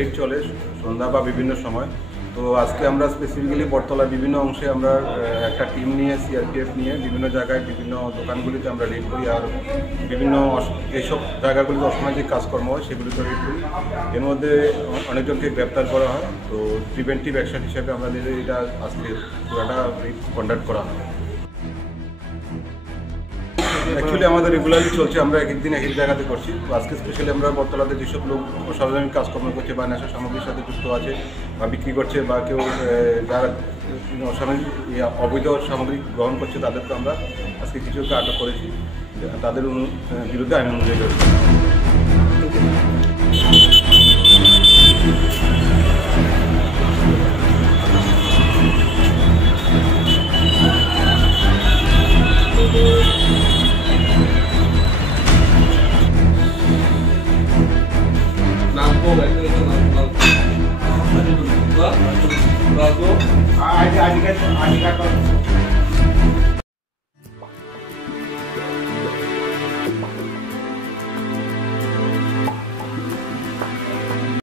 Red চলে সন্ধ্যা বা বিভিন্ন সময়। তো আজকে আমরা স্পেসিফিক্যালি বটতলার বিভিন্ন অংশে আমরা একটা টিম নিয়ে সিআরপিএফ নিয়ে বিভিন্ন জায়গায় বিভিন্ন দোকানগুলিতে আমরা রেড করি, আর বিভিন্ন এইসব জায়গাগুলিতে অসামাজিক কাজকর্ম হয় সেগুলিতে রেড করি। এর মধ্যে অনেকজনকে গ্রেপ্তার করা হয়। তো প্রিভেন্টিভ অ্যাকশন হিসেবে আমাদের এটা আজকে পুরোটা রেড কন্ডাক্ট করা হয়। অ্যাকচুয়ালি আমাদের রেগুলারলি চলছে, আমরা এক একদিন এক এক জায়গাতে করছি। তো আজকে স্পেশালি আমরা বটতলাতে যেসব লোক অসাধারণ কাজকর্ম করছে বা নেশা সামগ্রীর সাথে যুক্ত আছে বা বিক্রি করছে বা কেউ যারা অসামাজিক অবৈধ সামগ্রী গ্রহণ করছে তাদেরকে আমরা আজকে কিছুকে আটক করেছি, তাদের বিরুদ্ধে আইন অনুযায়ী করেছি।